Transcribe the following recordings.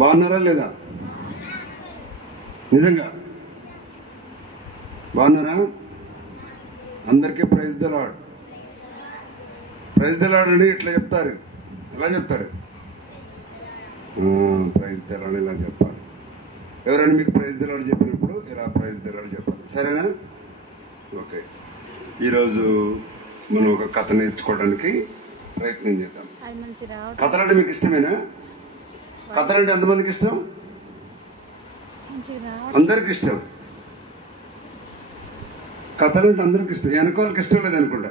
బాగున్నారా లేదా? నిజంగా బాగున్నారా? అందరికీ praise the lord. Praise the lord అని ఇట్లా చెప్తారు. ఎలా చెప్తారు? ప్రైజ్ ద లార్డ్ ఇలా చెప్పాలి. ఎవరైనా మీకు ప్రైజ్ ద లార్డ్ చెప్పినప్పుడు ఇలా ప్రైజ్ ద లార్డ్ చెప్పాలి. సరేనా? ఓకే. ఈరోజు మనం ఒక కథ నేర్చుకోవడానికి ప్రయత్నం చేద్దాం. కథలంటే మీకు ఇష్టమేనా? కథలంటే ఎంతమందికి ఇష్టం? అందరికి ఇష్టం. కథలంటే అందరికి ఇష్టం. వెనకాలకి ఇష్టం లేదనుకుంటా.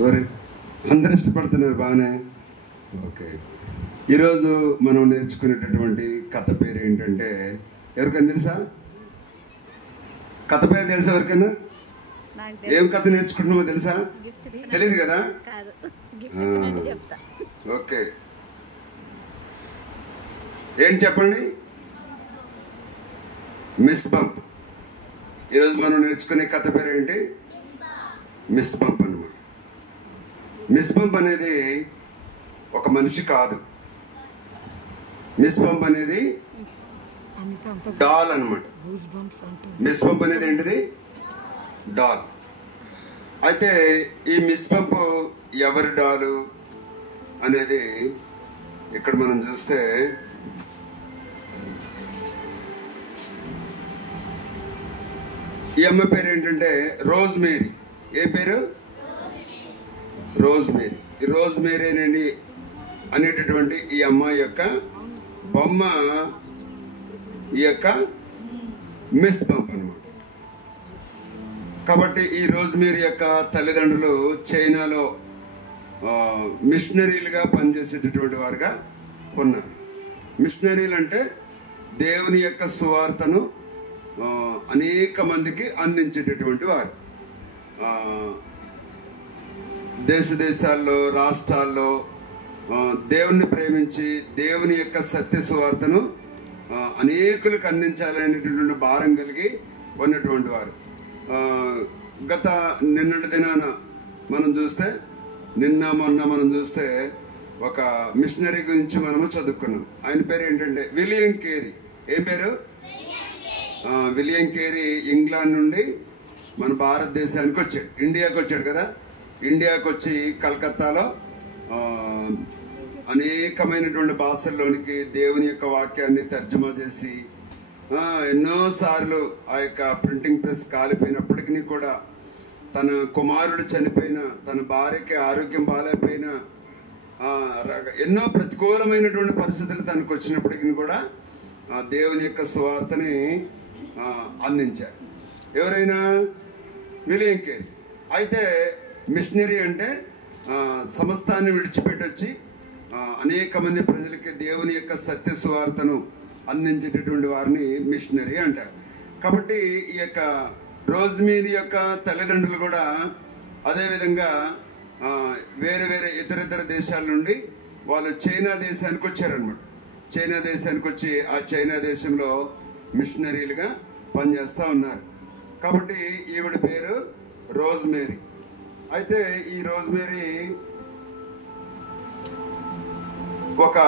మరి అందరు ఇష్టపడుతున్నారు. బాగానే. ఓకే. ఈరోజు మనం నేర్చుకునేటటువంటి కథ పేరు ఏంటంటే, ఎవరికైనా తెలుసా? కథ పేరు తెలుసా ఎవరికైనా? ఏం కథ నేర్చుకుంటున్నామో తెలుసా? తెలియదు కదా? ఓకే. ఏంటి చెప్పండి? Miss bump. ఈరోజు మనం నేర్చుకునే కథ పేరు ఏంటి? మిస్ బంప్ అన్నమాట. మిస్ బంప్ అనేది ఒక మనిషి కాదు. మిస్ బంప్ అనేది డాల్ అన్నమాట. మిస్ బంప్ అనేది ఏంటిది? డాల్. అయితే ఈ మిస్ బంప్ ఎవరి డాలు అనేది ఇక్కడ మనం చూస్తే, ఈ అమ్మ పేరు ఏంటంటే రోజ్ మేరీ. ఏ పేరు? Rose Mary. ఈ రోజ్ మేరీ అనేటటువంటి ఈ అమ్మాయి యొక్క బొమ్మ ఈ యొక్క మిస్ బంప్ అన్నమాట. కాబట్టి ఈ రోజ్ మేరీ యొక్క తల్లిదండ్రులు చైనాలో మిషనరీలుగా పనిచేసేటటువంటి వారుగా ఉన్నారు. మిషనరీలు అంటే దేవుని యొక్క సువార్తను అనేక మందికి అందించేటటువంటి వారు. దేశ దేశాల్లో, రాష్ట్రాల్లో దేవుణ్ణి ప్రేమించి దేవుని యొక్క సత్య సువార్తను అనేకులకు అందించాలనేటటువంటి భారం కలిగి ఉన్నటువంటి వారు. నిన్నటి దినాన మనం చూస్తే, నిన్న మొన్న మనం చూస్తే ఒక మిషనరీ గురించి మనము చదువుకున్నాం. ఆయన పేరు ఏంటంటే విలియం కేరీ. ఏం పేరు? విలియం కేరీ ఇంగ్లాండ్ నుండి మన భారతదేశానికి వచ్చాడు. ఇండియాకి వచ్చాడు కదా. ఇండియాకి వచ్చి కలకత్తాలో అనేకమైనటువంటి భాషల్లోనికి దేవుని యొక్క వాక్యాన్ని తర్జుమా చేసి, ఎన్నోసార్లు ఆ యొక్క ప్రింటింగ్ ప్రెస్ కాలిపోయినప్పటికీ కూడా, తన కుమారుడు చనిపోయిన, తన భార్యకి ఆరోగ్యం బాగాలేకపోయినా, ఎన్నో ప్రతికూలమైనటువంటి పరిస్థితులు తనకు వచ్చినప్పటికీ కూడా దేవుని యొక్క సువార్తని అందించారు. ఎవరైనా? William Carey. అయితే మిషనరీ అంటే సమస్తాన్ని విడిచిపెట్టి వచ్చి అనేక మంది ప్రజలకి దేవుని యొక్క సత్య సువార్తను అందించేటటువంటి వారిని మిషనరీ అంటారు. కాబట్టి ఈ యొక్క రోజ్ మేరీ యొక్క తల్లిదండ్రులు కూడా అదేవిధంగా వేరే వేరే ఇతర దేశాల నుండి వాళ్ళు చైనా దేశానికి వచ్చారనమాట. చైనా దేశానికి వచ్చి ఆ చైనా దేశంలో మిషనరీలుగా పనిచేస్తూ ఉన్నారు. కాబట్టి ఈవిడ పేరు రోజ్ మేరీ. అయితే ఈ రోజ్ మేరీ ఒక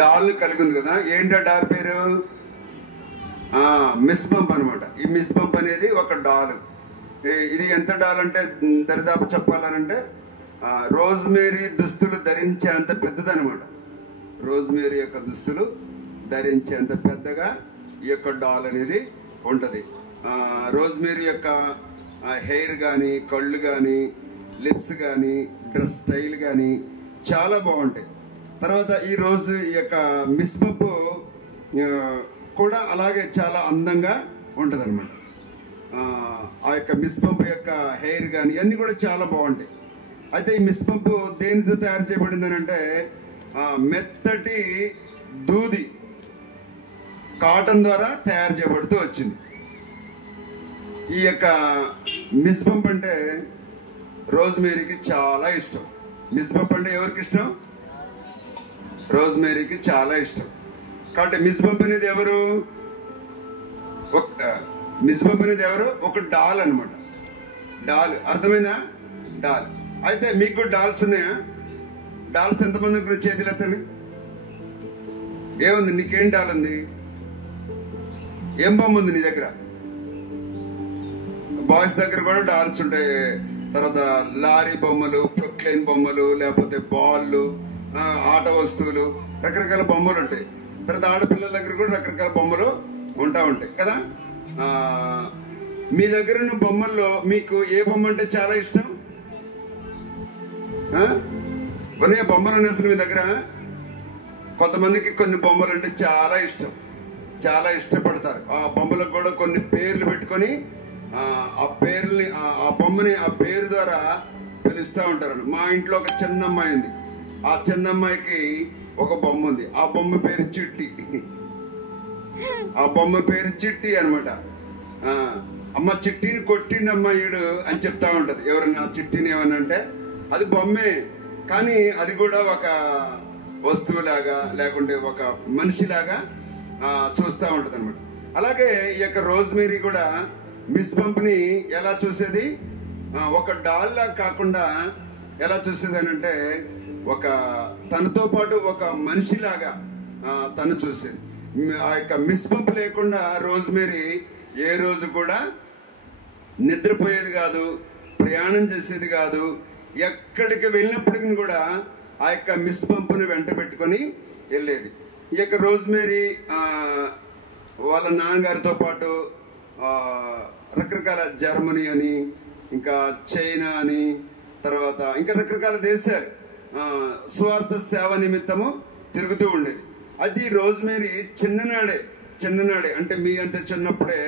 డాల్ కలిగి ఉంది కదా. ఏంటి ఆ డాల్ పేరు? మిస్ బంప్ అనమాట. ఈ మిస్ బంప్ అనేది ఒక డాల్. ఇది ఎంత డాల్ అంటే దరిదాపు చెప్పాలనంటే రోజ్ మేరీ దుస్తులు ధరించేంత పెద్దదనమాట. రోజ్ మేరీ యొక్క దుస్తులు ధరించేంత పెద్దగా ఈ యొక్క డాల్ అనేది ఉంటుంది. రోజ్ మేరీ యొక్క హెయిర్ కానీ, కళ్ళు కానీ, లిప్స్ కానీ, డ్రెస్ స్టైల్ కానీ చాలా బాగుంటాయి. తర్వాత ఈ రోజు ఈ యొక్క మిస్ బంప్ కూడా అలాగే చాలా అందంగా ఉంటుంది అనమాట. ఆ యొక్క మిస్ బంప్ యొక్క హెయిర్ కానీ ఇవన్నీ కూడా చాలా బాగుంటాయి. అయితే ఈ మిస్ బంప్ దేనితో తయారు చేయబడింది అంటే మెత్తటి దూది కాటన్ ద్వారా తయారు చేయబడుతూ వచ్చింది. ఈ యొక్క మిస్ బంప్ అంటే రోజ్ మేరీకి చాలా ఇష్టం. మిస్ బంప్ అంటే ఎవరికి ఇష్టం? రోజ్ మేరీకి చాలా ఇష్టం. కాబట్టి మిస్ బంప్ అనేది ఎవరు? మిస్ బంప్ అనేది ఎవరు? ఒక డాల్ అనమాట. డాల్. అర్థమైందా? డాల్. అయితే మీకు డాల్స్ ఉన్నాయా? డాల్స్ ఎంతమంది చేతులు ఎత్తండి. ఏముంది? నీకేం డాల్ ఉంది? ఏం బొమ్మ ఉంది నీ దగ్గర? బాయ్స్ దగ్గర కూడా డాల్స్ ఉంటాయి. తర్వాత లారీ బొమ్మలు, ప్రొక్లైన్ బొమ్మలు, లేకపోతే బాళ్ళు, ఆట వస్తువులు, రకరకాల బొమ్మలు ఉంటాయి. తర్వాత ఆడపిల్లల దగ్గర కూడా రకరకాల బొమ్మలు ఉంటాయి కదా. మీ దగ్గర ఉన్న బొమ్మల్లో మీకు ఏ బొమ్మ అంటే చాలా ఇష్టం? కొన్ని బొమ్మలు ఉన్నాయి అసలు మీ దగ్గర. కొంతమందికి కొన్ని బొమ్మలు అంటే చాలా ఇష్టం, చాలా ఇష్టపడతారు. ఆ బొమ్మలకు కూడా కొన్ని పేర్లు పెట్టుకొని ఆ పేర్లని, ఆ బొమ్మని ఆ పేరు ద్వారా పిలుస్తూ ఉంటారు. మా ఇంట్లో ఒక చిన్న అమ్మాయి ఉంది. ఆ చిన్న అమ్మాయికి ఒక బొమ్మ ఉంది. ఆ బొమ్మ పేరు చిట్టి. ఆ బొమ్మ పేరు చిట్టి అనమాట. అమ్మ చిట్టిని కొట్టిండి అమ్మాయిడు అని చెప్తా ఉంటది. ఎవరన్నా చిట్టిని ఏమన్నా అంటే అది బొమ్మే, కానీ అది కూడా ఒక వస్తువులాగా లేకుంటే ఒక మనిషిలాగా చూస్తూ ఉంటది అనమాట. అలాగే ఈ యొక్క రోజ్మేరీ కూడా మిస్ బంప్ని ఎలా చూసేది? ఒక డాల్ లాగా కాకుండా ఎలా చూసేది అని అంటే ఒక తనతో పాటు ఒక మనిషిలాగా తను చూసేది. ఆ యొక్క మిస్ బంప్ లేకుండా రోజ్మేరీ ఏ రోజు కూడా నిద్రపోయేది కాదు, ప్రయాణం చేసేది కాదు. ఎక్కడికి వెళ్ళినప్పటికీ కూడా ఆ యొక్క మిస్ బంప్ని వెంట పెట్టుకొని వెళ్ళేది. ఈ యొక్క రోజ్మేరీ వాళ్ళ నాన్నగారితో పాటు రకరకాల జర్మనీ అని, ఇంకా చైనా అని, తర్వాత ఇంకా రకరకాల దేశాలు సువార్త సేవ నిమిత్తము తిరుగుతూ ఉండేది. అది రోజ్మేరీ చిన్ననాడే అంటే మీ అంత చిన్నప్పుడే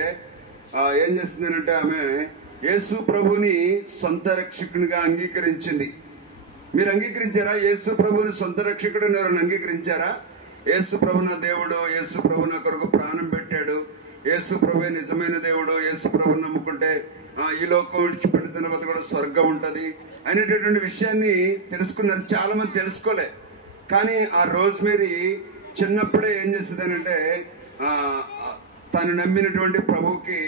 ఏం చేసిందనంటే ఆమె యేసు ప్రభుని సొంత రక్షకునిగా అంగీకరించింది. మీరు అంగీకరించారా? యేసు ప్రభుని సొంత రక్షకుడిని ఎవరైనా అంగీకరించారా? యేసు ప్రభు నా దేవుడు, యేసు ప్రభు నా కొరకు ప్రాణం పెట్టాడు, యేసు ప్రభువే నిజమైన దేవుడు, యేసు ప్రభుని నమ్ముకుంటే ఈ లోకం విడిచిపెట్టిన తర్వాత కూడా స్వర్గం ఉంటుంది అనేటటువంటి విషయాన్ని తెలుసుకున్నారు. చాలా మంది తెలుసుకోలే. కానీ ఆ రోజ్మేరీ చిన్నప్పుడే ఏం చేసేదనంటే తను నమ్మినటువంటి ప్రభువుకి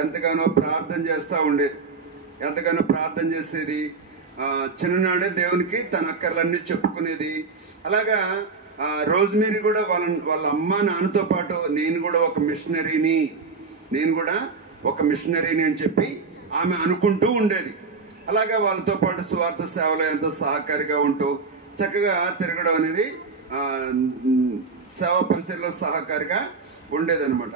ఎంతగానో ప్రార్థన చేస్తూ ఉండేది, ఎంతగానో ప్రార్థన చేసేది. చిన్ననాడే దేవునికి తన అక్కర్లన్నీ చెప్పుకునేది. అలాగా రోజ్మేరీ కూడా వాళ్ళ అమ్మ నాన్నతో పాటు నేను కూడా ఒక మిషనరీని అని చెప్పి ఆమె అనుకుంటూ ఉండేది. అలాగా వాళ్ళతో పాటు సువార్త సేవలో ఎంతో సహకారిగా ఉంటూ చక్కగా తిరగడం అనేది సేవా పరిచయంలో సహకారిగా ఉండేదన్నమాట.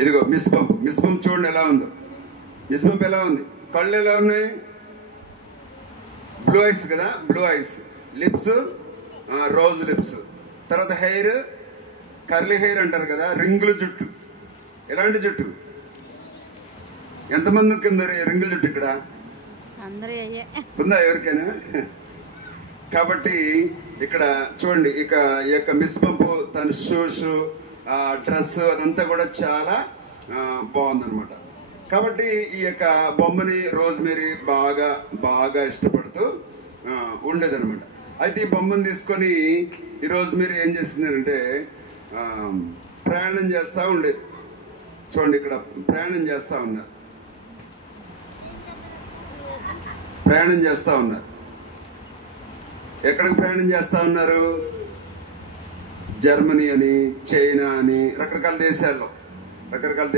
ఇదిగో మిస్ పంప్ చూడండి ఎలా ఉందో. మిస్ పంప్ ఎలా ఉంది? కళ్ళు ఎలా ఉన్నాయి? బ్లూ ఐస్ కదా, blue ice. Lips rose lips. తర్వాత హెయిర్ కర్లీ హెయిర్ అంటారు కదా, రింగుల జుట్టు. ఎలాంటి జుట్టు? ఎంతమంది కింద రింగుల జుట్టు ఇక్కడ ఉందా ఎవరికైనా? కాబట్టి ఇక్కడ చూడండి, ఈ యొక్క మిస్ పంపు తన షూస్, డ్రెస్ అదంతా కూడా చాలా బాగుందనమాట. కాబట్టి ఈ యొక్క బొమ్మని రోజ్మేరీ బాగా ఇష్టపడుతూ ఉండేదన్నమాట. అయితే ఈ బొమ్మను తీసుకొని ఈ రోజ్మేరీ ఏం చేసిందంటే ప్రయాణం చేస్తూ ఉండేది. చూడండి ఇక్కడ ప్రయాణం చేస్తూ ఉన్నారు. ఎక్కడికి ప్రయాణం చేస్తూ ఉన్నారు? జర్మనీ అని, చైనా అని, రకరకాల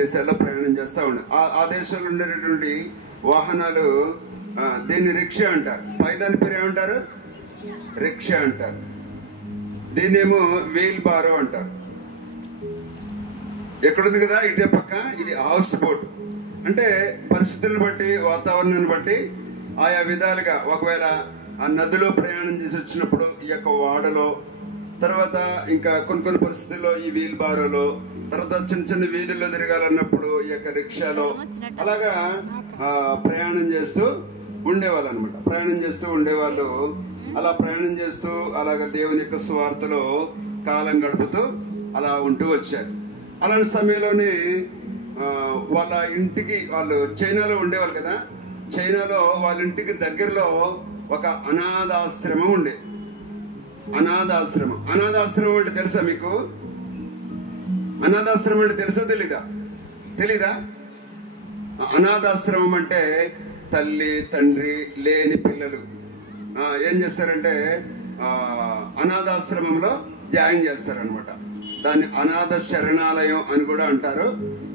దేశాల్లో ప్రయాణం చేస్తూ ఉన్నారు. ఆ దేశాల్లో ఉండేటటువంటి వాహనాలు దీన్ని రిక్షా అంటారు. పైదాని పేరు ఏమంటారు? రిక్షా అంటారు. దీన్నేమో వీల్ బారో అంటారు. ఎక్కడుంది కదా ఇటే పక్క, ఇది హౌస్ బోట్. అంటే పరిస్థితులను బట్టి, వాతావరణాన్ని బట్టి ఆయా విధాలుగా ఒకవేళ ఆ నదిలో ప్రయాణం చేసి వచ్చినప్పుడు ఈ యొక్క వాడలో, తర్వాత ఇంకా కొన్ని పరిస్థితుల్లో ఈ వీల్ బారోలో, తర్వాత చిన్న వీధుల్లో తిరగాలన్నప్పుడు ఈ యొక్క రిక్షాలో అలాగా ప్రయాణం చేస్తూ ఉండేవాళ్ళు అనమాట. అలా ప్రయాణం చేస్తూ అలాగ దేవుని యొక్క సువార్తలో కాలం గడుపుతూ అలా ఉంటూ వచ్చారు. అలాంటి సమయంలోనే వాళ్ళ ఇంటికి, వాళ్ళు చైనాలో ఉండేవాళ్ళు కదా, చైనాలో వాళ్ళ ఇంటికి దగ్గరలో ఒక అనాథాశ్రమం ఉండేది. అనాథాశ్రమం అంటే తెలుసా మీకు? అనాథాశ్రమం అంటే తెలుసా తెలీదా? అనాథాశ్రమం అంటే తల్లి తండ్రి లేని పిల్లలు, ఏం చేస్తారంటే అనాథాశ్రమంలో జాయిన్ చేస్తారనమాట. దాన్ని అనాథ శరణాలయం అని కూడా అంటారు,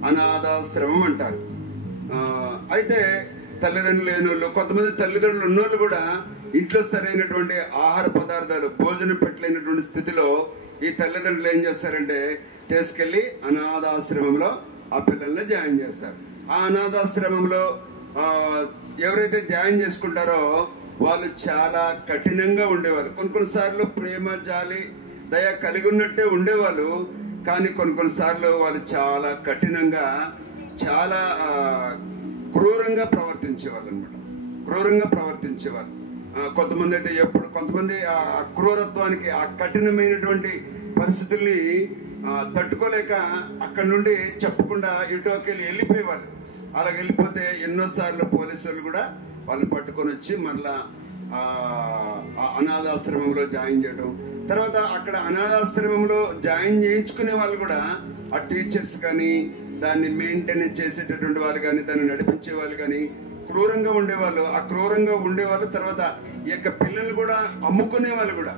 అనాథాశ్రమం అంటారు. అయితే తల్లిదండ్రులు లేని వాళ్ళు, కొంతమంది తల్లిదండ్రులు ఉన్నోళ్ళు కూడా ఇంట్లో సరైనటువంటి ఆహార పదార్థాలు భోజనం పెట్టలేనటువంటి స్థితిలో ఈ తల్లిదండ్రులు ఏం చేస్తారంటే తీసుకెళ్ళి అనాథాశ్రమంలో ఆ పిల్లల్ని జాయిన్ చేస్తారు. ఆ అనాథాశ్రమంలో ఎవరైతే జాయిన్ చేసుకుంటారో వాళ్ళు చాలా కఠినంగా ఉండేవాళ్ళు. కొన్నిసార్లు ప్రేమ, జాలి, దయ కలిగి ఉన్నట్టే ఉండేవాళ్ళు. కానీ కొన్నిసార్లు వాళ్ళు చాలా కఠినంగా, చాలా క్రూరంగా ప్రవర్తించేవాళ్ళు అనమాట. క్రూరంగా ప్రవర్తించేవాళ్ళు. కొంతమంది అయితే కొంతమంది ఆ క్రూరత్వానికి, ఆ కఠినమైనటువంటి పరిస్థితుల్ని తట్టుకోలేక అక్కడి నుండి చెప్పకుండా ఇటువకి వెళ్ళిపోయేవాళ్ళు. అలా వెళ్ళిపోతే ఎన్నోసార్లు పోలీసులు కూడా వాళ్ళు పట్టుకొని వచ్చి మళ్ళా అనాథాశ్రమంలో జాయిన్ చేయడం. తర్వాత అక్కడ అనాథాశ్రమంలో జాయిన్ చేయించుకునే వాళ్ళు కూడా ఆ టీచర్స్ కానీ, దాన్ని మెయింటైన్ చేసేటటువంటి వాళ్ళు కానీ, దాన్ని నడిపించే వాళ్ళు కానీ క్రూరంగా ఉండేవాళ్ళు. ఆ క్రూరంగా ఉండేవాళ్ళు. తర్వాత ఈ యొక్క పిల్లలు కూడా అమ్ముకునే వాళ్ళు కూడా.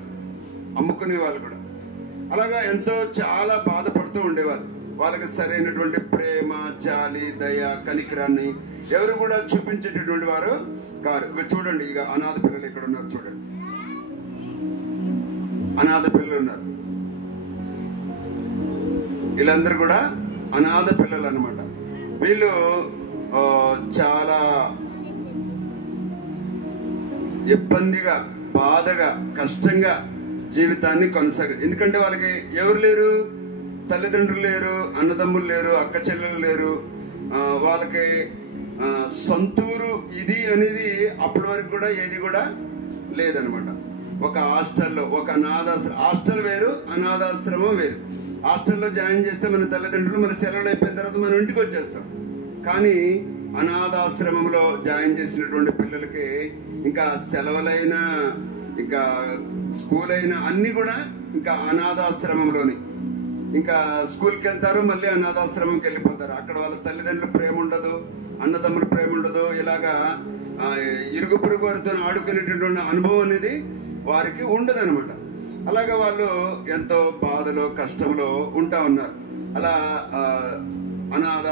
అలాగా ఎంతో చాలా బాధపడుతూ ఉండేవాళ్ళు. వాళ్ళకి సరైనటువంటి ప్రేమ, జాలి, దయ, కనికరాన్ని ఎవరు కూడా చూపించేటటువంటి వారు కారు. చూడండి, ఇక అనాథ పిల్లలు ఇక్కడ ఉన్నారు. చూడండి, అనాథ పిల్లలు ఉన్నారు. వీళ్ళందరూ కూడా అనాథ పిల్లలు అన్నమాట. వీళ్ళు చాలా ఇబ్బందిగా, బాధగా, కష్టంగా జీవితాన్ని ఎందుకంటే వాళ్ళకి ఎవరు లేరు, తల్లిదండ్రులు లేరు, అన్నదమ్ములు లేరు, అక్క చెల్లెలు లేరు. వాళ్ళకి సొంతూరు ఇది అనేది అప్పటి వరకు కూడా ఏది కూడా లేదనమాట. ఒక హాస్టల్లో, ఒక హాస్టల్ వేరు, అనాథాశ్రమం వేరు. హాస్టల్లో జాయిన్ చేస్తే మన తల్లిదండ్రులు మన సెలవులు అయిపోయిన తర్వాత మనం ఇంటికి వచ్చేస్తాం. కానీ అనాథాశ్రమంలో జాయిన్ చేసినటువంటి పిల్లలకి ఇంకా సెలవులైనా, ఇంకా స్కూల్ అయినా అన్నీ కూడా ఇంకా అనాథాశ్రమంలోని. ఇంకా స్కూల్కి వెళ్తారు, మళ్ళీ అనాథాశ్రమంకి వెళ్ళిపోతారు. అక్కడ వాళ్ళ తల్లిదండ్రుల ప్రేమ ఉండదు, అన్నదమ్ముల ప్రేమ ఉండదు. ఇలాగా ఇరుగు పొరుగు వారితో ఆడుకునేటటువంటి అనుభవం అనేది వారికి ఉండదు అనమాట. అలాగా వాళ్ళు ఎంతో బాధలో, కష్టంలో ఉంటా ఉన్నారు. అలా అనాథ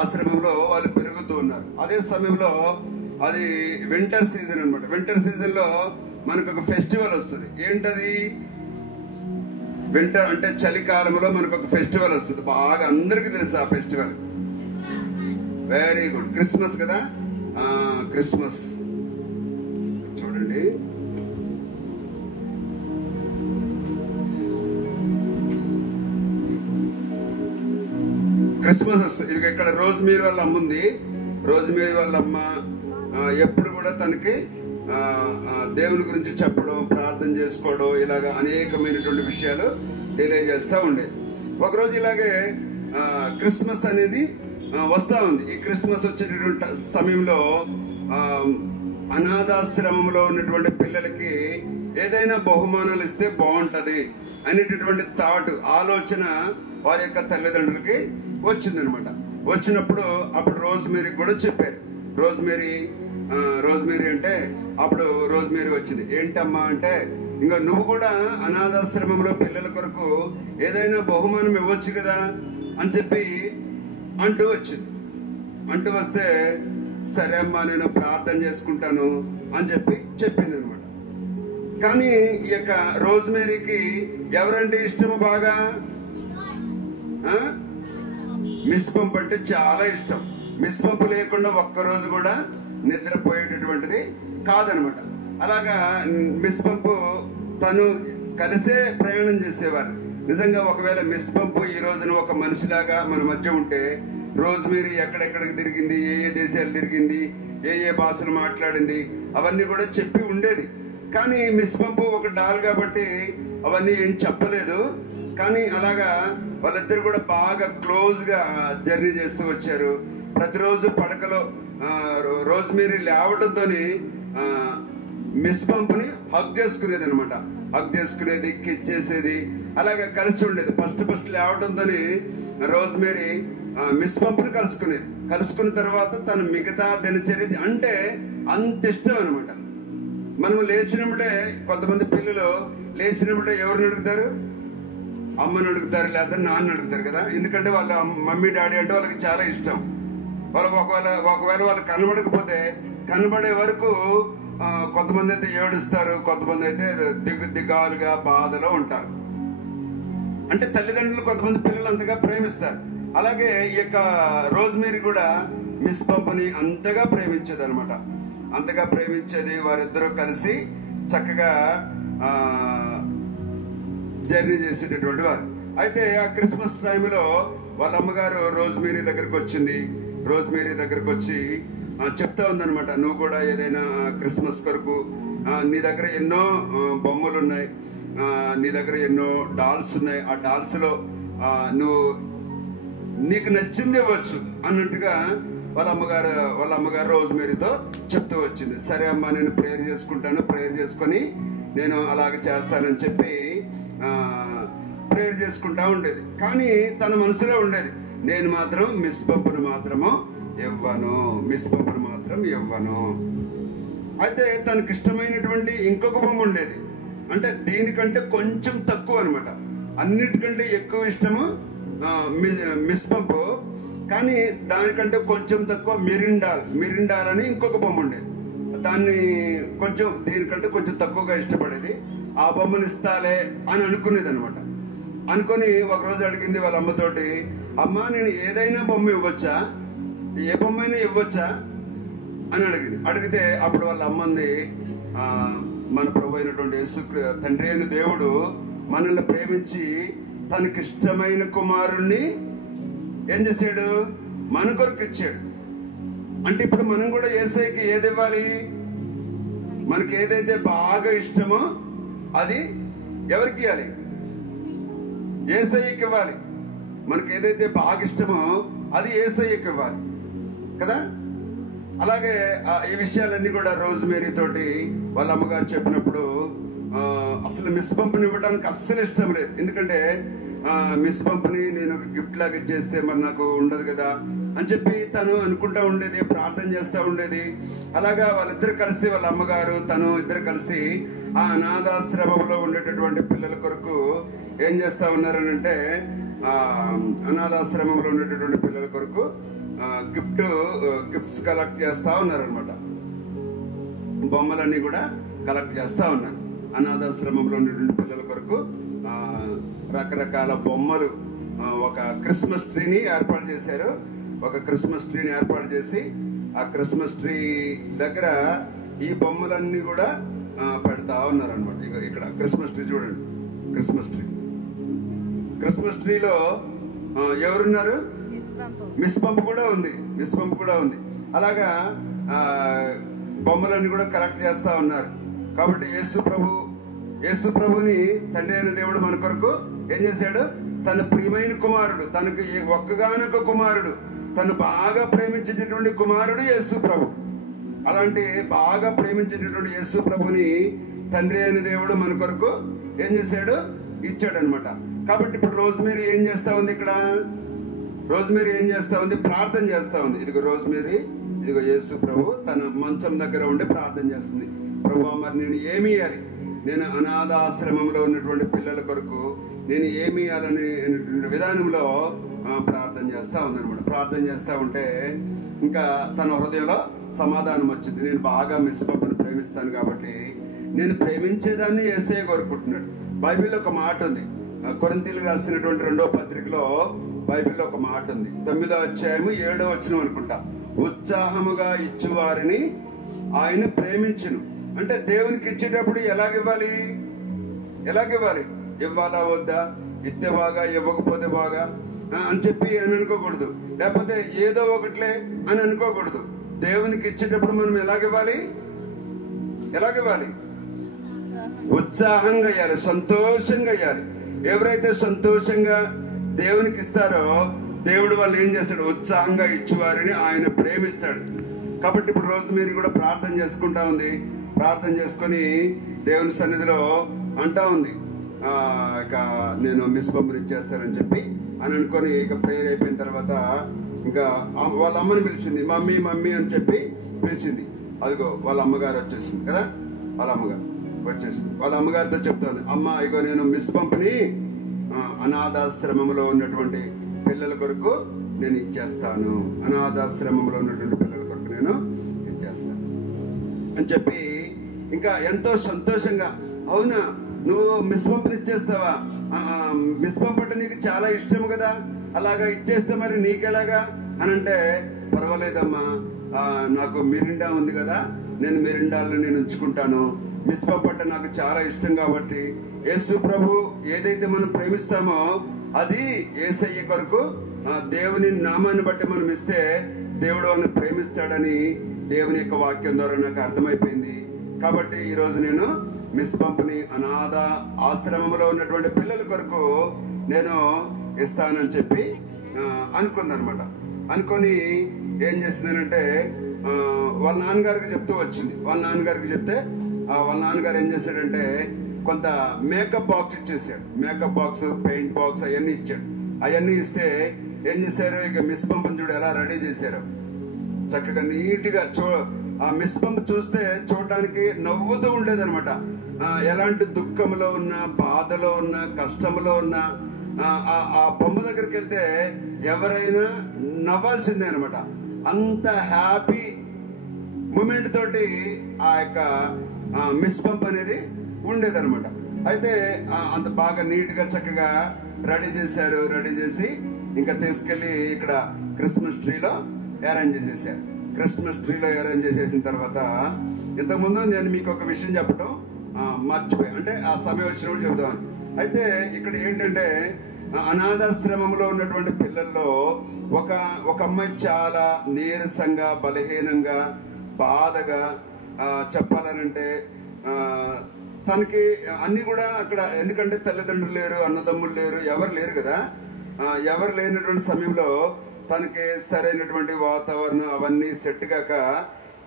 ఆశ్రమంలో వాళ్ళు పెరుగుతూ ఉన్నారు. అదే సమయంలో అది వింటర్ సీజన్ అనమాట. వింటర్ సీజన్ లో మనకు ఒక ఫెస్టివల్ వస్తుంది. ఏంటది? వింటర్ అంటే చలికాలంలో మనకు ఒక ఫెస్టివల్ వస్తుంది. బాగా అందరికీ తెలుసు ఆ ఫెస్టివల్. వెరీ గుడ్, క్రిస్మస్ కదా. క్రిస్మస్ చూడండి, క్రిస్మస్ వస్తుంది. ఇది ఇక్కడ రోజ్మేరీ వాళ్ళ అమ్మ ఉంది. రోజ్మేరీ వాళ్ళ అమ్మ ఎప్పుడు కూడా తనకి దేవుని గురించి చెప్పడం, ప్రార్థన చేసుకోవడం, ఇలాగ అనేకమైనటువంటి విషయాలు తెలియజేస్తూ ఉండేది. ఒకరోజు ఇలాగే క్రిస్మస్ అనేది వస్తూ ఉంది. ఈ క్రిస్మస్ వచ్చేటటువంటి సమయంలో అనాథాశ్రమంలో ఉన్నటువంటి పిల్లలకి ఏదైనా బహుమానాలు ఇస్తే బాగుంటుంది అనేటటువంటి ఆలోచన వారి యొక్క తల్లిదండ్రులకి వచ్చిందనమాట. వచ్చినప్పుడు అప్పుడు రోజ్మేరీ కూడా చెప్పారు. రోజ్మేరీ అంటే అప్పుడు రోజ్మేరీ వచ్చింది. ఏంటమ్మా అంటే, ఇంకా నువ్వు కూడా అనాథాశ్రమంలో పిల్లల కొరకు ఏదైనా బహుమానం ఇవ్వచ్చు కదా అని చెప్పి అంటూ వచ్చింది. అంటూ వస్తే సరే అమ్మా, నేను ప్రార్థన చేసుకుంటాను అని చెప్పింది అనమాట. కానీ ఈ యొక్క రోజ్మేరీకి ఎవరంటే ఇష్టము బాగా? మిస్ పంప్ అంటే చాలా ఇష్టం. మిస్ పంప్ లేకుండా ఒక్కరోజు కూడా నిద్రపోయేటటువంటిది కాదనమాట. అలాగా మిస్ పంప్ తను కలిసే ప్రయాణం చేసేవారు. నిజంగా ఒకవేళ మిస్ పంప్ ఈ రోజున ఒక మనిషిలాగా మన మధ్య ఉంటే, రోజ్మేరీ ఎక్కడెక్కడికి తిరిగింది, ఏ ఏ దేశాలు తిరిగింది, ఏ ఏ భాషలు మాట్లాడింది, అవన్నీ కూడా చెప్పి ఉండేది. కానీ మిస్ పంప్ ఒక డాల్ కాబట్టి అవన్నీ ఏం చెప్పలేదు. కానీ అలాగా వాళ్ళిద్దరు కూడా బాగా క్లోజ్గా జర్నీ చేస్తూ వచ్చారు. ప్రతిరోజు పడకలో రోజ్మేరీ లేవడంతో మిస్ పంప్ని హగ్ చేసుకునేది అనమాట. హగ్ చేసుకునేది, కిచ్చేసేది, అలాగే కలిసి ఉండేది. ఫస్ట్ లేవడంతో రోజ్మేరీ మిస్ పంప్ని కలుసుకునేది. కలుసుకున్న తర్వాత తన మిగతా దినచర్య అంటే అంత ఇష్టం అనమాట. మనము లేచినప్పుడే కొంతమంది పిల్లలు లేచినప్పుడే ఎవరిని అడుగుతారు? అమ్మని అడుగుతారు, లేదా నాన్న అడుగుతారు కదా. ఎందుకంటే వాళ్ళ మమ్మీ డాడీ అంటే వాళ్ళకి చాలా ఇష్టం. వాళ్ళకి ఒకవేళ వాళ్ళు కనబడకపోతే కనబడే వరకు కొంతమంది అయితే ఏడుస్తారు, కొంతమంది అయితే దిగాలుగా బాధలో ఉంటారు. అంటే తల్లిదండ్రులు కొంతమంది పిల్లలు అంతగా ప్రేమిస్తారు. అలాగే ఈ యొక్క రోజ్మేరీ కూడా మిస్ పంపుని అంతగా ప్రేమించేది అనమాట. అంతగా ప్రేమించేది. వారిద్దరూ కలిసి చక్కగా జర్నీ చేసేటటువంటి వారు. అయితే ఆ క్రిస్మస్ టైంలో వాళ్ళ అమ్మగారు రోజ్మేరీ దగ్గరకు వచ్చింది. రోజ్మేరీ దగ్గరకు వచ్చి చెప్తా ఉందనమాట, నువ్వు కూడా ఏదైనా క్రిస్మస్ కొరకు నీ దగ్గర ఎన్నో బొమ్మలు ఉన్నాయి, నీ దగ్గర ఎన్నో డాల్స్ ఉన్నాయి, ఆ డాల్స్ లో నీకు నచ్చింది ఇవ్వచ్చు అన్నట్టుగా వాళ్ళ అమ్మగారు రోజ్మేరీతో చెప్తూ వచ్చింది. సరే అమ్మా, నేను ప్రేయర్ చేసుకుంటాను, ప్రేయర్ చేసుకొని నేను అలాగ చేస్తానని చెప్పి ప్రేయర్ చేసుకుంటా ఉండేది. కానీ తన మనసులో ఉండేది, నేను మాత్రం మిస్ పంపును మాత్రము ఇవ్వను, మిస్ పంపును మాత్రం ఇవ్వను. అయితే తనకి ఇష్టమైనటువంటి ఇంకొక బొమ్మ ఉండేది. అంటే దీనికంటే కొంచెం తక్కువ అనమాట. అన్నిటికంటే ఎక్కువ ఇష్టము మిస్ పంపు, కానీ దానికంటే కొంచెం తక్కువ మిరిండాల్ అని ఇంకొక బొమ్మ ఉండేది. దాన్ని దీనికంటే కొంచెం తక్కువగా ఇష్టపడేది. ఆ బొమ్మను ఇస్తాలే అని అనుకునేది అనమాట. అనుకొని ఒకరోజు అడిగింది వాళ్ళ అమ్మతోటి, అమ్మ నేను ఏదైనా బొమ్మ ఇవ్వచ్చా, ఏ బొమ్మ అయినా ఇవ్వచ్చా అని అడిగితే అప్పుడు వాళ్ళ అమ్మంది, మన ప్రభు అయినటువంటి యేసు తండ్రి అయిన దేవుడు మనల్ని ప్రేమించి తనకిష్టమైన కుమారుణ్ణి ఏం చేశాడు? మన కొరకు ఇచ్చాడు. అంటే ఇప్పుడు మనం కూడా యేసయ్యకి ఏది ఇవ్వాలి? మనకి ఏదైతే బాగా ఇష్టమో అది ఎవరికి ఇవ్వాలి? యేసయ్యకి ఇవ్వాలి. మనకి ఏదైతే బాగా ఇష్టమో అది యేసయ్యకి ఇవ్వాలి కదా. అలాగే ఈ విషయాలన్నీ కూడా రోజ్మేరీ తోటి వాళ్ళ అమ్మగారు చెప్పినప్పుడు అసలు మిస్ పంపుని ఇవ్వడానికి అస్సలు ఇష్టం లేదు. ఎందుకంటే మిస్ పంపుని నేను ఒక గిఫ్ట్ లాగా ఇచ్చేస్తే మరి నాకు ఉండదు కదా అని చెప్పి తను అనుకుంటా ఉండేది, ప్రార్థన చేస్తూ ఉండేది. అలాగా వాళ్ళిద్దరు కలిసి, వాళ్ళ అమ్మగారు తను ఇద్దరు కలిసి ఆ అనాథాశ్రమంలో ఉండేటటువంటి పిల్లల కొరకు ఏం చేస్తా ఉన్నారనంటే, అనాథాశ్రమంలో ఉండేటటువంటి పిల్లల కొరకు గిఫ్ట్స్ కలెక్ట్ చేస్తా ఉన్నారనమాట. బొమ్మలన్నీ కూడా కలెక్ట్ చేస్తా ఉన్నారు. అనాథాశ్రమంలో ఉండేటువంటి పిల్లల కొరకు రకరకాల బొమ్మలు, ఒక క్రిస్మస్ ట్రీని ఏర్పాటు చేశారు. ఒక క్రిస్మస్ ట్రీని ఏర్పాటు చేసి ఆ క్రిస్మస్ ట్రీ దగ్గర ఈ బొమ్మలన్నీ కూడా పెడతా ఉన్నారనమాట. ఇక్కడ క్రిస్మస్ ట్రీ చూడండి, క్రిస్మస్ ట్రీలో ఎవరున్నారు? మిస్ పంపు కూడా ఉంది. అలాగా బొమ్మలన్నీ కూడా కలెక్ట్ చేస్తా ఉన్నారు. కాబట్టి యేసు ప్రభుని తండ్రి అయిన దేవుడు మన కొరకు ఏం చేశాడు? తన ప్రియమైన కుమారుడు, తనకు ఒక్కగానొక్క కుమారుడు, తను బాగా ప్రేమించేటటువంటి కుమారుడు యేసు ప్రభు. అలాంటి బాగా ప్రేమించేటటువంటి యేసు ప్రభుని తండ్రి అయిన దేవుడు మన కొరకు ఏం చేశాడు? ఇచ్చాడు అనమాట. కాబట్టి ఇప్పుడు రోజ్మేరీ ఏం చేస్తా ఉంది? ఇక్కడ రోజ్మేరీ ఏం చేస్తా ఉంది? ప్రార్థన చేస్తా ఉంది. ఇదిగో రోజ్మేరీ, ఇదిగో యేసు ప్రభు తన మంచం దగ్గర ఉండి ప్రార్థన చేస్తుంది. ప్రభు, మరి నేను ఏమి ఇవ్వాలి? నేను అనాథాశ్రమంలో ఉన్నటువంటి పిల్లల కొరకు నేను ఏమి ఇవ్వాలనే విధానంలో ప్రార్థన చేస్తా ఉందనమాట. ప్రార్థన చేస్తా ఉంటే ఇంకా తన హృదయంలో సమాధానం వచ్చింది. నేను బాగా మిస్ పంపుని ప్రేమిస్తాను కాబట్టి నేను ప్రేమించేదాన్ని యేసయ్య కోరుకుంటున్నాడు. బైబిల్లో ఒక మాట ఉంది, కొరింథీయులకు రాసినటువంటి 2వ పత్రికలో బైబిల్లో ఒక మాట ఉంది, 9వ అధ్యాయము 7వ వచనం అనుకుంటా. ఉత్సాహముగా ఇచ్చువారిని ఆయన ప్రేమించును. అంటే దేవునికి ఇచ్చేటప్పుడు ఎలాగివ్వాలి? ఇవ్వాలా వద్దా, ఇస్తే బాగా, ఇవ్వకపోతే బాగా అని చెప్పి అని అనుకోకూడదు. లేకపోతే ఏదో ఒకట్లే అని అనుకోకూడదు. దేవునికి ఇచ్చేటప్పుడు మనం ఎలాగివ్వాలి? ఉత్సాహంగా ఇవ్వాలి, సంతోషంగా ఇవ్వాలి. ఎవరైతే సంతోషంగా దేవునికి ఇస్తారో దేవుడు వాళ్ళు ఏం చేస్తాడు? ఉత్సాహంగా ఇచ్చేవారిని ఆయన ప్రేమిస్తాడు. కాబట్టి ఇప్పుడు రోజ్మేరీ కూడా ప్రార్థన చేసుకుంటా ఉంది. ప్రార్థన చేసుకొని దేవుని సన్నిధిలో అంటా ఉంది, ఇక నేను మిస్ పంపుని ఇచ్చేస్తానని చెప్పి అని అనుకొని ఇక ప్రేయర్ అయిపోయిన తర్వాత ఇంకా వాళ్ళ అమ్మని పిలిచింది. మమ్మీ అని చెప్పి పిలిచింది. అదిగో వాళ్ళ అమ్మగారు వచ్చేసింది కదా. వాళ్ళ అమ్మగారు వచ్చేసింది. వాళ్ళ అమ్మగారితో చెప్తాను, అమ్మ ఇగో నేను మిస్ పంపిణీ అనాథాశ్రమంలో ఉన్నటువంటి పిల్లల కొరకు నేను ఇచ్చేస్తాను, అనాథాశ్రమంలో ఉన్నటువంటి పిల్లల కొరకు నేను ఇచ్చేస్తాను అని చెప్పి ఇంకా ఎంతో సంతోషంగా, అవునా నువ్వు మిస్ పంపిణీ ఇచ్చేస్తావా, మిస్ పంపంటే నీకు చాలా ఇష్టం కదా, అలాగా ఇచ్చేస్తే మరి నీకెలాగా అని అంటే, పర్వాలేదమ్మా నాకు మిరిండా ఉంది కదా, నేను మిరిండాలను నేను ఉంచుకుంటాను, మిస్ పంపంటే నాకు చాలా ఇష్టం కాబట్టి యేసు ప్రభు ఏదైతే మనం ప్రేమిస్తామో అది యేసయ్య కొరకు దేవుని నామాన్ని బట్టి మనం ఇస్తే దేవుడు అని ప్రేమిస్తాడని దేవుని యొక్క వాక్యం ద్వారా నాకు అర్థమైపోయింది. కాబట్టి ఈరోజు నేను మిస్ పంపిణీ అనాథ ఆశ్రమంలో ఉన్నటువంటి పిల్లల కొరకు నేను ఇస్తానని చెప్పి అనుకుందనమాట. అనుకొని ఏం చేసిందనంటే వాళ్ళ నాన్నగారికి చెప్తూ వచ్చింది. వాళ్ళ నాన్నగారికి చెప్తే వాళ్ళ నాన్నగారు ఏం చేశాడంటే కొంత మేకప్ బాక్స్ ఇచ్చేసాడు. మేకప్ బాక్స్, పెయింట్ బాక్స్ అవన్నీ ఇచ్చాడు. అవన్నీ ఇస్తే ఏం చేశారు, ఇక మిస్ పంపని చూడు ఎలా రెడీ చేశారు, చక్కగా నీట్గా ఆ మిస్ పంప్ చూస్తే చూడడానికి నవ్వుతూ ఉండేది అనమాట. ఎలాంటి దుఃఖంలో ఉన్నా, బాధలో ఉన్నా, కష్టంలో ఉన్నా ఆ బొమ్మ దగ్గరికి వెళ్తే ఎవరైనా నవ్వాల్సిందే అనమాట. అంత హ్యాపీ మూమెంట్ తోటి ఆ యొక్క మిస్ పంప్ అనేది ఉండేదన్నమాట. అయితే అంత బాగా నీట్గా చక్కగా రెడీ చేశారు. రెడీ చేసి ఇంకా తీసుకెళ్ళి ఇక్కడ క్రిస్మస్ ట్రీలో అరేంజ్ చేసేసారు. క్రిస్మస్ ట్రీలో అరేంజ్ చేసేసిన తర్వాత ఇంతకుముందు నేను మీకు ఒక విషయం చెప్పడం మర్చిపోయి, అంటే ఆ సమయం వచ్చినప్పుడు చెబుదామని. అయితే ఇక్కడ ఏంటంటే అనాథాశ్రమంలో ఉన్నటువంటి పిల్లల్లో ఒక అమ్మాయి చాలా నీరసంగా, బలహీనంగా, బాధగా, చెప్పాలనంటే తనకి అన్ని కూడా అక్కడ, ఎందుకంటే తల్లిదండ్రులు లేరు, అన్నదమ్ములు లేరు, ఎవరు లేరు కదా. ఎవరు లేనటువంటి సమయంలో తనకి సరైనటువంటి వాతావరణం అవన్నీ సెట్ కాక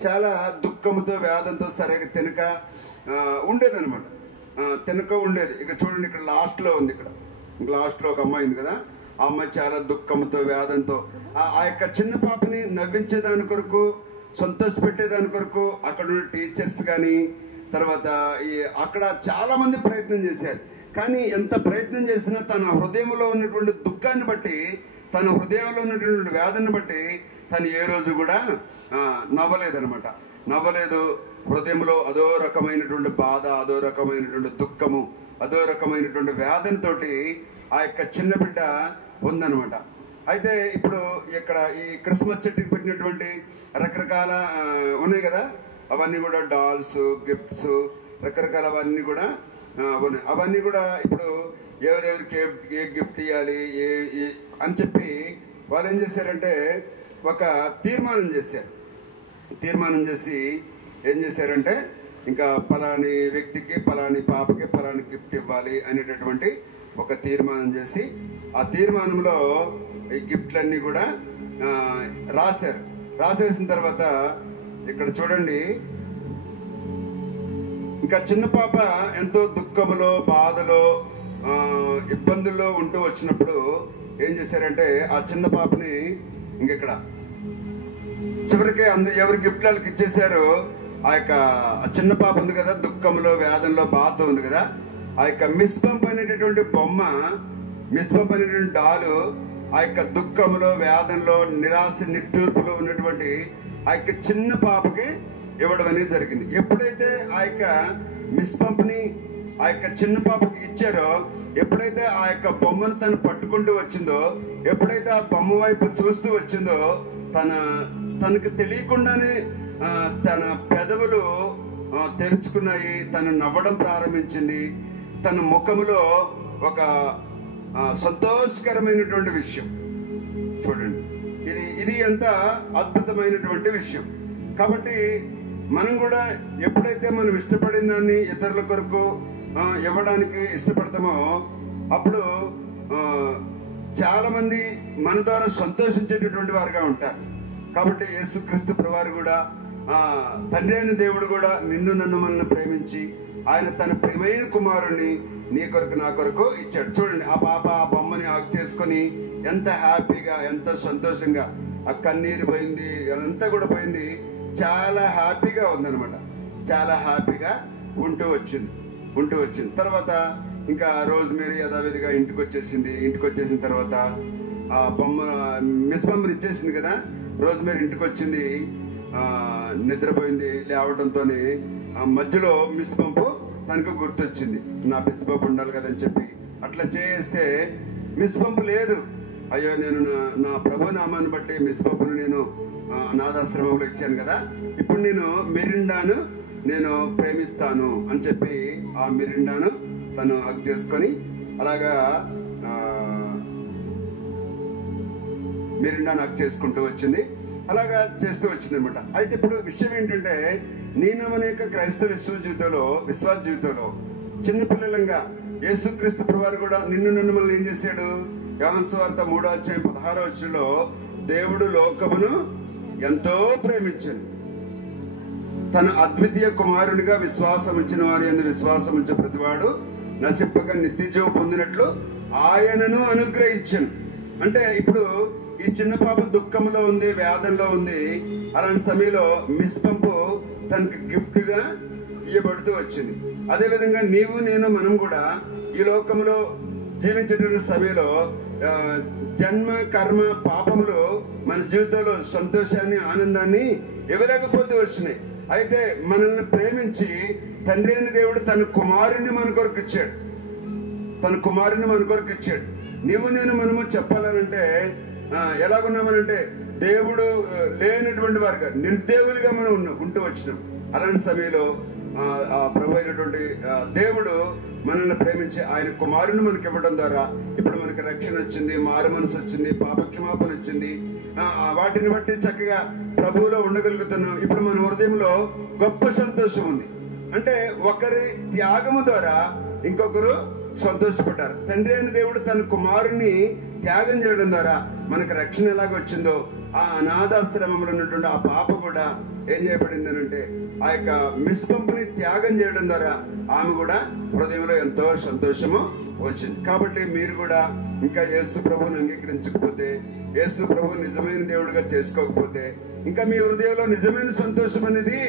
చాలా దుఃఖంతో, వేదంతో సరిగా తినక ఉండేదన్నమాట. తినక ఉండేది. ఇక చూడండి, ఇక్కడ లాస్ట్లో ఉంది, ఇక్కడ లాస్ట్లో ఒక అమ్మాయి ఉంది కదా. ఆ అమ్మాయి చాలా దుఃఖంతో, వేదంతో ఆ యొక్క చిన్న పాపని నవ్వించేదాని కొరకు, సంతోషపెట్టేదాని కొరకు అక్కడ ఉన్న టీచర్స్ కానీ, తర్వాత అక్కడ చాలా మంది ప్రయత్నం చేశారు. కానీ ఎంత ప్రయత్నం చేసినా తన హృదయంలో ఉన్నటువంటి దుఃఖాన్ని బట్టి, తన హృదయంలో ఉన్నటువంటి వేదనని బట్టి తను ఏ రోజు కూడా నవ్వలేదనమాట. నవ్వలేదు. హృదయంలో అదో రకమైనటువంటి బాధ, అదో రకమైనటువంటి దుఃఖము, అదో రకమైనటువంటి వేదనతోటి ఆ యొక్క చిన్న బిడ్డ ఉందనమాట. అయితే ఇప్పుడు ఇక్కడ ఈ క్రిస్మస్ చెట్టుకి పెట్టినటువంటి రకరకాల ఉన్నాయి కదా, అవన్నీ కూడా డాల్స్, గిఫ్ట్స్, రకరకాల అవన్నీ కూడా ఉన్నాయి. అవన్నీ కూడా ఇప్పుడు ఎవరెవరికి ఏ గిఫ్ట్ ఇవ్వాలి అని చెప్పి వాళ్ళు ఏం చేశారంటే ఒక తీర్మానం చేశారు. తీర్మానం చేసి ఏం చేశారంటే ఇంకా పలాని వ్యక్తికి, పలాని పాపకి పలాని గిఫ్ట్ ఇవ్వాలి అనేటటువంటి ఒక తీర్మానం చేసి ఆ తీర్మానంలో ఈ గిఫ్ట్లన్నీ కూడా రాశారు. రాసేసిన తర్వాత ఇక్కడ చూడండి, ఇంకా చిన్న పాప ఎంతో దుఃఖములో, బాధలో, ఇబ్బందుల్లో ఉంటూ వచ్చినప్పుడు ఏం చేశారంటే ఆ చిన్న పాపని ఇంకెక్కడ చివరికి ఎవరి గిఫ్ట్ వాళ్ళకి ఇచ్చేసారు. ఆ యొక్క చిన్న పాప ఉంది కదా, దుఃఖంలో, వేదనలో, బాధ ఉంది కదా, ఆ యొక్క మిస్ పంప్ అనేటటువంటి బొమ్మ, మిస్ పంప్ అనేటువంటి డాలు ఆ యొక్క దుఃఖంలో, వేదనలో, నిరాశ, నిట్టూర్పులో ఉన్నటువంటి ఆ యొక్క చిన్న పాపకి ఇవ్వడం అనేది జరిగింది. ఎప్పుడైతే ఆ యొక్క మిస్ పంప్ని ఆ యొక్క చిన్న పాపకి ఇచ్చారో, ఎప్పుడైతే ఆ యొక్క బొమ్మను తను పట్టుకుంటూ వచ్చిందో, ఎప్పుడైతే ఆ బొమ్మ వైపు చూస్తూ వచ్చిందో, తనకు తెలియకుండానే తన పెదవులు తెరుచుకున్నాయి. తను నవ్వడం ప్రారంభించింది. తన ముఖంలో ఒక సంతోషకరమైనటువంటి విషయం. చూడండి, ఇది ఎంత అద్భుతమైనటువంటి విషయం. కాబట్టి మనం కూడా ఎప్పుడైతే మనం ఇష్టపడిన దాన్ని ఇతరుల కొరకు ఇవ్వడానికి ఇష్టపడతామో అప్పుడు చాలా మంది మన ద్వారా సంతోషించేటటువంటి వారుగా ఉంటారు. కాబట్టి యేసుక్రీస్తు ప్రభువారు కూడా తండ్రి అయిన దేవుడు కూడా నిన్ను నన్ను మనల్ని ప్రేమించి ఆయన తన ప్రియమైన కుమారుణ్ణి నీ కొరకు నా కొరకు ఇచ్చాడు. చూడండి, ఆ పాప ఆ బొమ్మని ఆకు చేసుకొని ఎంత హ్యాపీగా, ఎంత సంతోషంగా, ఆ కన్నీరు పోయింది, అంతా కూడా పోయింది, చాలా హ్యాపీగా ఉందనమాట. చాలా హ్యాపీగా ఉంటూ వచ్చింది. తర్వాత ఇంకా రోజ్మేరీ యథావిధిగా ఇంటికి వచ్చేసిన తర్వాత ఆ బొమ్మ మిస్ పంపుని ఇచ్చేసింది కదా. రోజ్మేరీ ఇంటికి వచ్చింది, నిద్రపోయింది. లేవడంతో మధ్యలో మిస్ పంపు తనకు గుర్తొచ్చింది, నా మిస్ పంపు ఉండాలి కదని చెప్పి అట్లా చేస్తే మిస్ పంపు లేదు. అయ్యో, నేను నా ప్రభు నామాన్ని బట్టి మిస్ పంపును నేను అనాథాశ్రమంలో ఇచ్చాను కదా, ఇప్పుడు నేను మిరిండాను నేను ప్రేమిస్తాను అని చెప్పి ఆ మిరిండాను తను హక్ చేసుకొని అలాగా మిరిండాను హక్ చేసుకుంటూ వచ్చింది. అలాగా చేస్తూ వచ్చింది అనమాట. అయితే ఇప్పుడు విషయం ఏంటంటే, నేను మన యొక్క క్రైస్తవ విశ్వాస జీవితంలో చిన్నపిల్లలంగా యేసుక్రీస్తు ప్రభువారు కూడా నిన్ను నన్ను మనల్ని ఏం చేశాడు? యోహాను సువార్త 3:16 దేవుడు లోకమును ఎంతో ప్రేమించను, తన అద్వితీయ కుమారునిగా విశ్వాసం ఉంచిన వారి యందు విశ్వాసం ఉంచే ప్రతివాడు నశింపక నిత్య జీవం పొందినట్లు ఆయనను అనుగ్రహించను. అంటే ఇప్పుడు ఈ చిన్న పాప దుఃఖంలో ఉంది, వేదనలో ఉంది. అలాంటి సమయంలో మిస్ పంపు తనకు గిఫ్ట్ గా ఇవ్వబడుతూ వచ్చింది. అదేవిధంగా నీవు నేను మనం కూడా ఈ లోకంలో జీవించేటువంటి సమయంలో జన్మ కర్మ పాపములు మన జీవితంలో సంతోషాన్ని ఆనందాన్ని ఇవ్వలేకపోతూ వచ్చినాయి. అయితే మనల్ని ప్రేమించి తండ్రి అయిన దేవుడు తన కుమారుణ్ణి మన కొరకు ఇచ్చాడు. నీవు నేను మనము చెప్పాలనంటే ఎలాగున్నామనంటే దేవుడు లేనటువంటి వారుగా నిర్దేవులుగా మనం ఉంటూ వచ్చినాం. అలాంటి సమయంలో ఆ ప్రభు అయినటువంటి దేవుడు మనల్ని ప్రేమించి ఆయన కుమారుని మనకి ఇవ్వడం ద్వారా ఇప్పుడు మనకి రక్షణ వచ్చింది, మారు మనసు వచ్చింది, పాపక్షమాపణ వచ్చింది. వాటిని బట్టి చక్కగా ప్రభువులో ఉండగలుగుతున్నాం. ఇప్పుడు మన హృదయంలో గొప్ప సంతోషం ఉంది. అంటే ఒకరి త్యాగము ద్వారా ఇంకొకరు సంతోషపడ్డారు. తండ్రి అయిన దేవుడు తన కుమారుని త్యాగం చేయడం ద్వారా మనకు రక్షణ ఎలాగొచ్చిందో ఆ అనాథాశ్రమంలో ఉన్నటువంటి ఆ పాప కూడా ఏం చేయబడింది అంటే ఆ యొక్క మిస్ పంపుని త్యాగం చేయడం ద్వారా ఆమె కూడా హృదయంలో ఎంతో సంతోషము వచ్చింది. కాబట్టి మీరు కూడా ఇంకా యేసు ప్రభువుని అంగీకరించకపోతే, యేసు ప్రభు నిజమైన దేవుడిగా చేసుకోకపోతే ఇంకా మీ హృదయంలో నిజమైన సంతోషం అనేది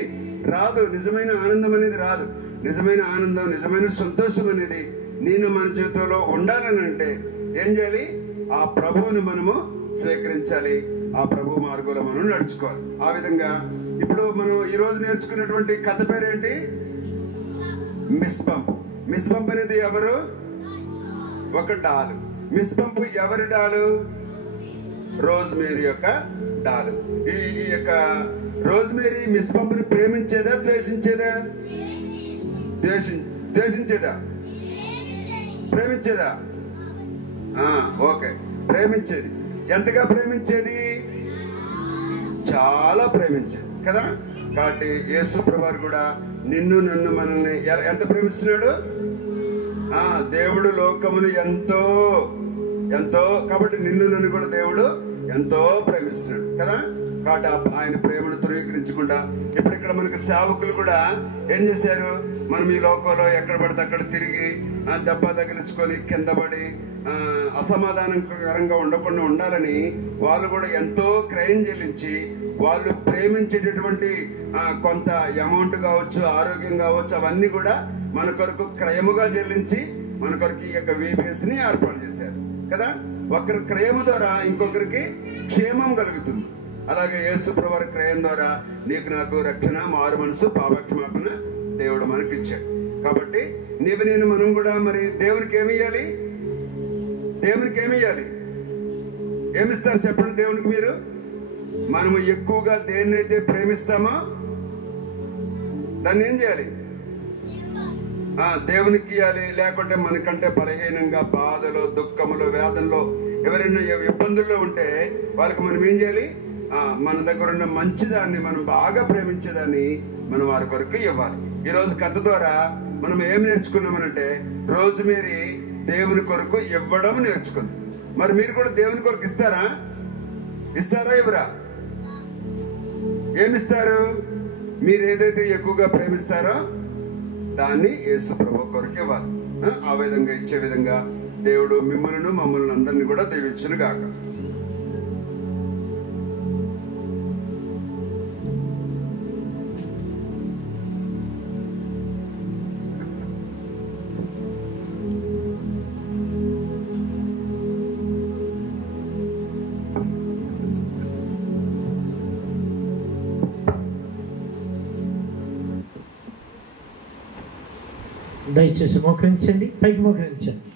రాదు, నిజమైన ఆనందం అనేది రాదు. నిజమైన ఆనందం, నిజమైన సంతోషం అనేది నేను మన జీవితంలో ఉండాలని అంటే ఏం చేయాలి? ఆ ప్రభువుని మనము స్వీకరించాలి, ఆ ప్రభు మార్గంలో మనం నడుచుకోవాలి. ఆ విధంగా ఇప్పుడు మనం ఈ రోజు నేర్చుకున్నటువంటి కథ పేరేంటి? Miss pump. మిస్ పంప్ అనేది ఎవరు? ఒక డాలు. మిస్ పంప్ ఎవరి డాలు? రోజ్మేరీ యొక్క డాలు. ఈ యొక్క రోజ్మేరీ మిస్ పంప్ని ప్రేమించేదా ద్వేషించేదా? ద్వేషించేదా? ప్రేమించేదా? ఓకే, ప్రేమించేది. ఎంతగా ప్రేమించేది? చాలా ప్రేమించేది కదా. కాబట్టి యేసు ప్రభువారు కూడా నిన్ను నన్ను మనల్ని ఎంత ప్రేమిస్తున్నాడు? దేవుడు లోకమును ఎంతో కాబట్టి నిన్ను నన్ను కూడా దేవుడు ఎంతో ప్రేమిస్తున్నాడు కదా. కాబట్టి ఆయన ప్రేమను ధృవీకరించకుండా ఇప్పుడు ఇక్కడ మనకు సేవకులు కూడా ఏం చేశారు? మనం ఈ లోకంలో ఎక్కడ పడితే అక్కడ తిరిగి దెబ్బ తగిలించుకొని కింద పడి అసమాధానకరంగా ఉండకుండా ఉండాలని వాళ్ళు కూడా ఎంతో క్రయం చెల్లించి వాళ్ళు ప్రేమించేటటువంటి కొంత అమౌంట్ కావచ్చు, ఆరోగ్యం కావచ్చు, అవన్నీ కూడా మన కొరకు క్రయముగా చెల్లించి మన కొరకు ఈ యొక్క VBS ని ఏర్పాటు చేశారు కదా. ఒకరి క్రయము ద్వారా ఇంకొకరికి క్షేమం కలుగుతుంది. అలాగే యేసు ప్రభువారి క్రయం ద్వారా నీకు నాకు రక్షణ, మారు మనసు, పాపక్షమాపణ దేవుడు మనకి ఇచ్చాడు. కాబట్టి నేను మనం కూడా మరి దేవునికి ఏమియ్యాలి? ఏమిస్తారు చెప్పండి దేవునికి మీరు? మనము ఎక్కువగా దేన్నైతే ప్రేమిస్తామో దాన్ని ఏం చేయాలి? దేవునికి ఇవ్వాలి. లేకుంటే మనకంటే బలహీనంగా బాధలో, దుఃఖములో, వేదనలో ఎవరైనా ఇబ్బందుల్లో ఉంటే వాళ్ళకి మనం ఏం చేయాలి? మన దగ్గర ఉన్న మంచిదాన్ని, మనం బాగా ప్రేమించేదాన్ని మనం వారి కొరకు ఇవ్వాలి. ఈరోజు కథ ద్వారా మనం ఏం నేర్చుకున్నామనంటే రోజ్మేరీ దేవుని కొరకు ఇవ్వడం నేర్చుకుంది. మరి మీరు కూడా దేవుని కొరకు ఇస్తారా? ఇవ్వరా? ఏమిస్తారు? మీరు ఏదైతే ఎక్కువగా ప్రేమిస్తారో దాన్ని యేసు ప్రభు కొరకు ఇవ్వాలి. ఆ విధంగా ఇచ్చే విధంగా దేవుడు మమ్మల్ని అందరినీ కూడా దీవించును గాక. దయచేసి మోకరించండి, పైకి మోకరించండి.